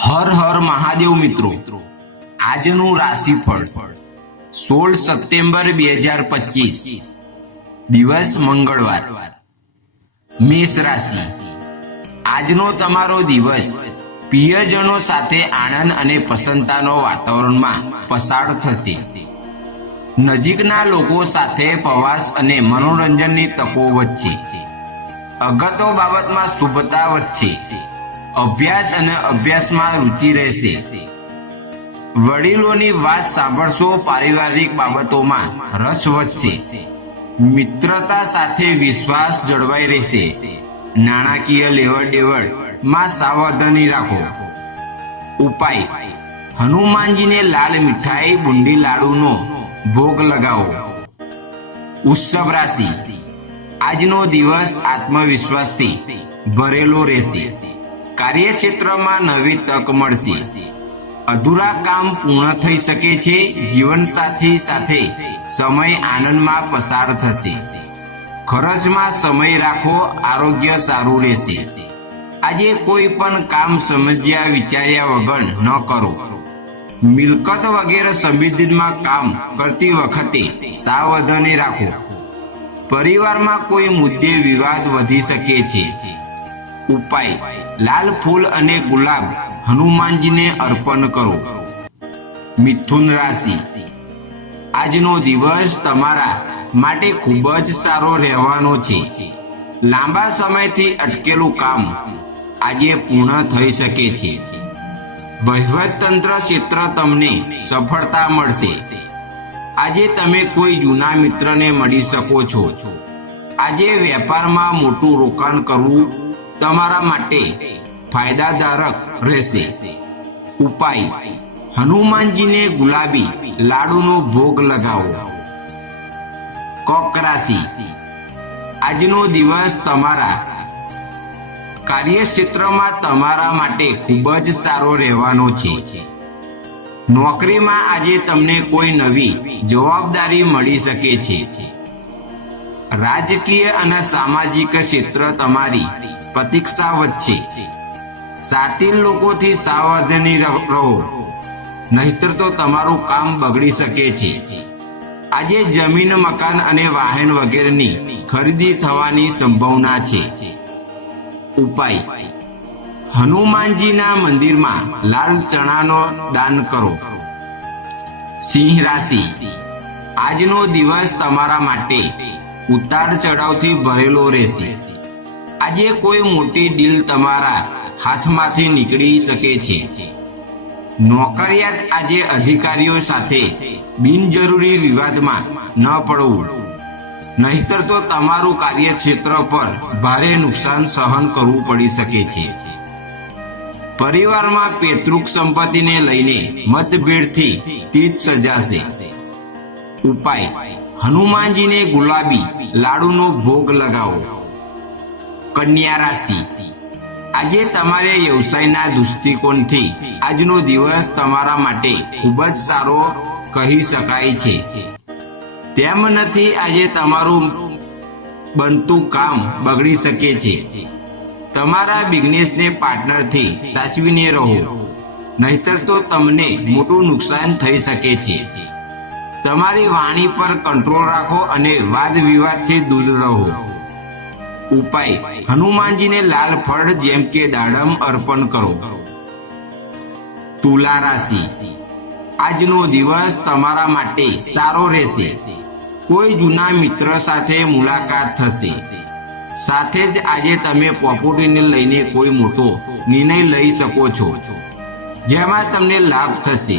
હર હર મહાદેવ મિત્રો, આજનું રાશિફળ 16 સપ્ટેમ્બર 2025, દિવસ મંગળવાર, મેષ રાશિ। આજનો તમારો દિવસ પ્રિયજનો સાથે આનંદ અને પ્રસન્નતાનો વાતાવરણમાં પસાર થશે। નજીકના લોકો સાથે પ્રવાસ અને મનોરંજનની તકો વચ્ચે અગત્ય બાબતમાં શુભતા વચ્ચે અભ્યાસ અને અભ્યાસમાં રુચિ રહેશે। વડીલોની વાત સાંભળશો। પારિવારિક બાબતોમાં રસ વધશે। મિત્રતા સાથે વિશ્વાસ જળવાઈ રહેશે। નાણાકીય લેવડ દેવડમાં સાવધાની રાખો। ઉપાય: હનુમાનજીને લાલ મીઠાઈ બુંદી લાડુનો ભોગ લગાવો। વૃષભ રાશિ। આજનો દિવસ આત્મવિશ્વાસથી ભરેલો રહેશે। કાર્યક્ષેત્રમાં નવી તક મળશે। અધૂરા કામ પૂર્ણ થઈ શકે છે। જીવનસાથી સાથે સમય આનંદમાં પસાર થશે। ખર્ચમાં સમય રાખો। આરોગ્ય સારું રહેશે। આજે કોઈ પણ કામ સમજ્યા વિચાર્યા વગર ન કરો। મિલકત વગેરે સંબંધિતમાં કામ કરતી વખતે સાવધાની રાખો। પરિવારમાં કોઈ મુદ્દે વિવાદ વધી શકે છે। ઉપાય: લાલ ફૂલ અને ગુલાબ હનુમાનજીને અર્પણ કરો। મિથુન રાશિ। આજનો દિવસ તમારા માટે ખૂબ જ સારો રહેવાનો છે। લાંબા સમયથી અટકેલું કામ આજે પૂર્ણ થઈ શકે છે। વહીવટતંત્ર ક્ષેત્ર તમને સફળતા મળશે। આજે તમે કોઈ જૂના મિત્રને મળી શકો છો। આજે વેપારમાં મોટું રોકાણ કરવું તમારા માટે ફાયદાદારક રહેશે। ઉપાય: હનુમાનજીને ગુલાબી લાડુનો ભોગ લગાવો। કર્ક રાશિ। આજનો દિવસ તમારા કાર્યક્ષેત્રમાં તમારા માટે ખૂબ જ સારો રહેવાનો છે। નોકરીમાં આજે તમને કોઈ નવી જવાબદારી મળી શકે છે। રાજકીય અને સામાજિક ક્ષેત્ર તમારી પ્રતીક્ષા વચ્ચે। સાથી લોકોથી સાવધાની રહો, નહીતર તો તમારું કામ બગડી શકે છે। આજે જમીન, મકાન અને વાહન વગેરેની ખરીદી થવાની સંભાવના છે। ઉપાય: હનુમાનજીના મંદિરમાં લાલ ચણાનો દાન કરો। સિંહ રાશિ। આજનો દિવસ તમારા માટે ઉતાર ચઢાવથી ભરેલો રહેશે। આજે કોઈ મોટી ડીલ તમારા હાથમાંથી નીકળી શકે છે। નોકરિયાત આજે અધિકારીઓ સાથે બિનજરૂરી વિવાદમાં ન પડવું, નહીતર તો તમારું કાર્યક્ષેત્ર પર ભારે નુકસાન સહન કરવું પડી શકે છે। પરિવારમાં પૈતૃક સંપત્તિને લઈને મતભેદથી તીત સર્જાશે। ઉપાય: હનુમાનજીને ગુલાબી લાડુનો ભોગ લગાવો। કન્યા રાશિ। આજે તમારે વ્યવસાયના દૃષ્ટિકોણથી આજનો દિવસ તમારા માટે ખૂબ જ સારો કહી શકાય છે। તેમ નથી, આજે તમારું બનતું કામ બગડી શકે છે। તમારા બિઝનેસને પાર્ટનરથી સાચવીને રહો, નહીતર તો તમને મોટું નુકસાન થઈ શકે છે। તમારી વાણી પર કંટ્રોલ રાખો અને વાદ વિવાદથી દૂર રહો। ઉપાય: હનુમાનજીને લાલ ફળ જેમ કે દાડમ અર્પણ કરો। તુલા રાશિ। આજનો દિવસ તમારા માટે સારો રહેશે। કોઈ જૂના મિત્ર સાથે મુલાકાત થશે। સાથે જ આજે તમે પ્રોપર્ટીને લઈને કોઈ મોટો નિર્ણય લઈ શકો છો, જેમાં તમને લાભ થશે।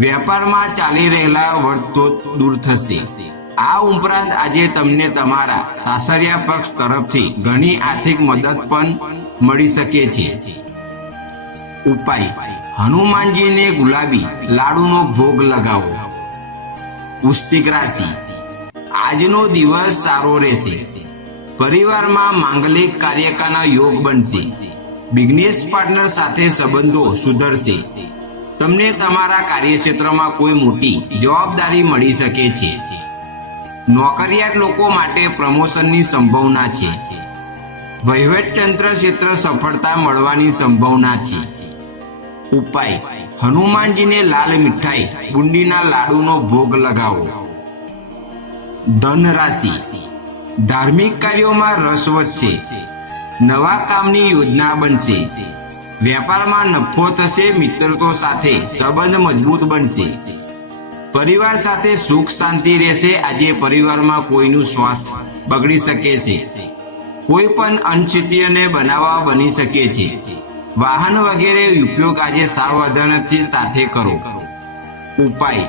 વેપારમાં ચાલી રહેલા વર્તોત દૂર થશે। આ ઉપરાંત આજે તમને તમારા સાસરિયા પક્ષ તરફથી ઘણી આર્થિક મદદ પણ મળી શકે છે। ઉપાય: હનુમાનજીને ગુલાબી લાડુનો ભોગ લગાવો। વૃશ્ચિક રાશિ। આજનો દિવસ સારો રહેશે। પરિવારમાં માંગલિક કાર્યના યોગ બનશે। બિઝનેસ પાર્ટનર સાથે સંબંધો સુધરશે। તમને તમારા કાર્યક્ષેત્રમાં કોઈ મોટી જવાબદારી મળી શકે છે। નોકરિયાત લોકો માટે પ્રમોશનની સંભાવના છે। વહીવટતંત્ર ક્ષેત્ર સફળતા મળવાની સંભાવના છે। ઉપાય: હનુમાનજીને લાલ મીઠાઈ બુંદીના લાડુનો ભોગ લગાવો. ધન રાશિ: ધાર્મિક કાર્યોમાં રસ વધશે. નવા કામની યોજના બનશે. વેપારમાં નફો થશે. મિત્રતો સાથે સંબંધ મજબૂત બનશે. પરિવાર સાથે સુખ શાંતિ રહેશે. આજે પરિવારમાં કોઈનું સ્વાસ્થ્ય બગડી શકે છે. કોઈ પણ અનિચ્છનીય બનાવવા બની શકે છે. વાહન વગેરે ઉપયોગ આજે સાવધાનથી સાથે કરો. ઉપાય: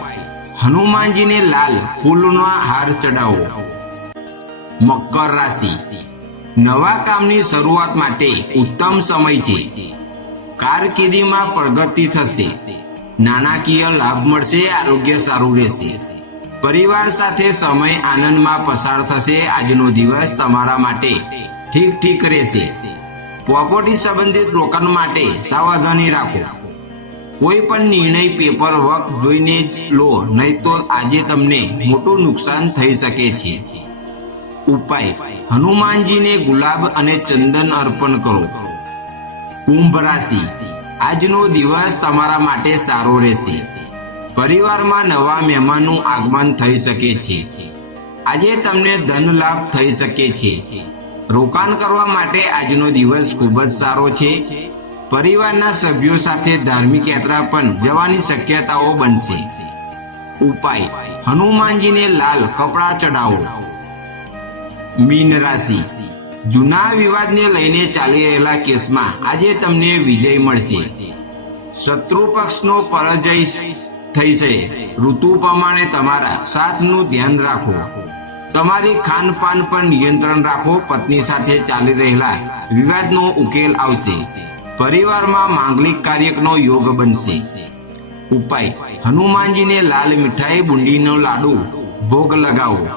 હનુમાનજીને લાલ ફૂલનો હાર ચડાવો. મકર રાશિ: નવા કામની શરૂઆત માટે ઉત્તમ સમય છે. કારકિર્દીમાં પ્રગતિ થશે. નાણાકીય લાભ મળશે. આરોગ્ય સારું રહેશે. પરિવાર સાથે સમય આનંદમાં પસાર થશે. આજનો દિવસ તમારા માટે ઠીક રહેશે. પ્રોપર્ટી સંબંધિત રોકાણ માટે સાવધાની રાખો. કોઈ પણ નિર્ણય પેપર વર્ક જોઈને જ લો, નહીં તો આજે તમને મોટું નુકસાન થઈ શકે છે. ઉપાય: હનુમાનજીને ગુલાબ અને ચંદન અર્પણ કરો. કુંભ રાશિ: આજનો દિવસ તમારા માટે સારો રહેશે. પરિવારમાં નવા મહેમાનનું આગમન થઈ શકે છે. આજે તમને ધન લાભ થઈ શકે છે. રોકાણ કરવા માટે આજનો દિવસ ખૂબ જ સારો છે. પરિવારના સભ્યો સાથે ધાર્મિક યાત્રા પણ જવાની શક્યતાઓ બનશે. ઉપાય: હનુમાનજીને લાલ કપડાં ચડાવો. મીન રાશિ: જૂના વિવાદને લઈને ચાલી રહેલા કેસમાં આજે તમને વિજય મળશે. શત્રુ પક્ષનો પરાજય થશે. ઋતુ પ્રમાણે તમારા સ્વાસ્થ્યનું ધ્યાન રાખો. તમારી ખાનપાન પર નિયંત્રણ રાખો. પત્ની સાથે ચાલી રહેલા વિવાદનો ઉકેલ આવશે. પરિવારમાં માંગલિક કાર્યનો યોગ બનશે. ઉપાય: હનુમાનજીને લાલ મીઠાઈ બુંદીનો લાડુ ભોગ લગાવો.